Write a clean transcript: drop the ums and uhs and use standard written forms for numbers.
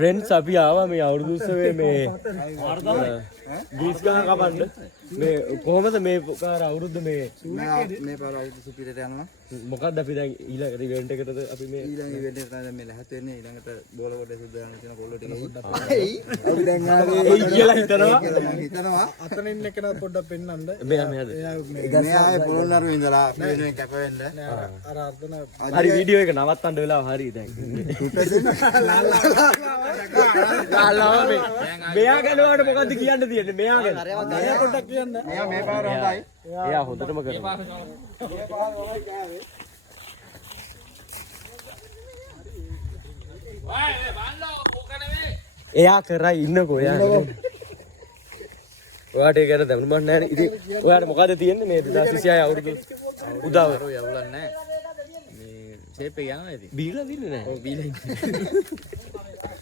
Friends අපි ආවා මේ අවුරුදු උත්සවයේ මේ ගීස් ගහන කපන්න මේ කොහොමද මේ පාර අවුරුද්ද මේ පාර අවුරුදු සුපිරියට යනවා. මොකක්ද අපි දැන් ඊළඟ ඉවෙන්ට් එකටද අපි මේ ඊළඟ ඉවෙන්ට් එකට දැන් මේ ලැහත් වෙන්නේ ඊළඟට බෝල කොට සුද්ධ ගන්න තියෙන කොල්ලෝ ටික අපි දැන් ආවේ කියලා හිතනවා මම හිතනවා අතන ඉන්න කෙනා පොඩ්ඩක් පෙන්නන්න. මෙයාද මේ ආයේ පොළොන්නරුවේ ඉඳලා වෙනුවෙන් කැප වෙන්න අර අර්ධන හරි වීඩියෝ එක නවත්තන්න වෙලාව හරි දැන් මෙයා ගැනවට මොකද්ද කියන්න තියෙන්නේ මෙයා ගැන මෙයා පොඩ්ඩක් කියන්න. මෙයා මේ පාර හොඳයි. එයා හොඳටම කරනවා එයා කරා ඉන්නකෝ එයා ඔයාට ඒක ගැන දැනුමක් නැහැ නේ. ඉතින් ඔයාට මොකද තියෙන්නේ මේ 2026 අවුරුදු උදාව යවුලක් නැහැ. මේ ෂේප් එක යනවා ඉතින්. බීලා දින්නේ නැහැ. ඔව් බීලා ඉන්නේ.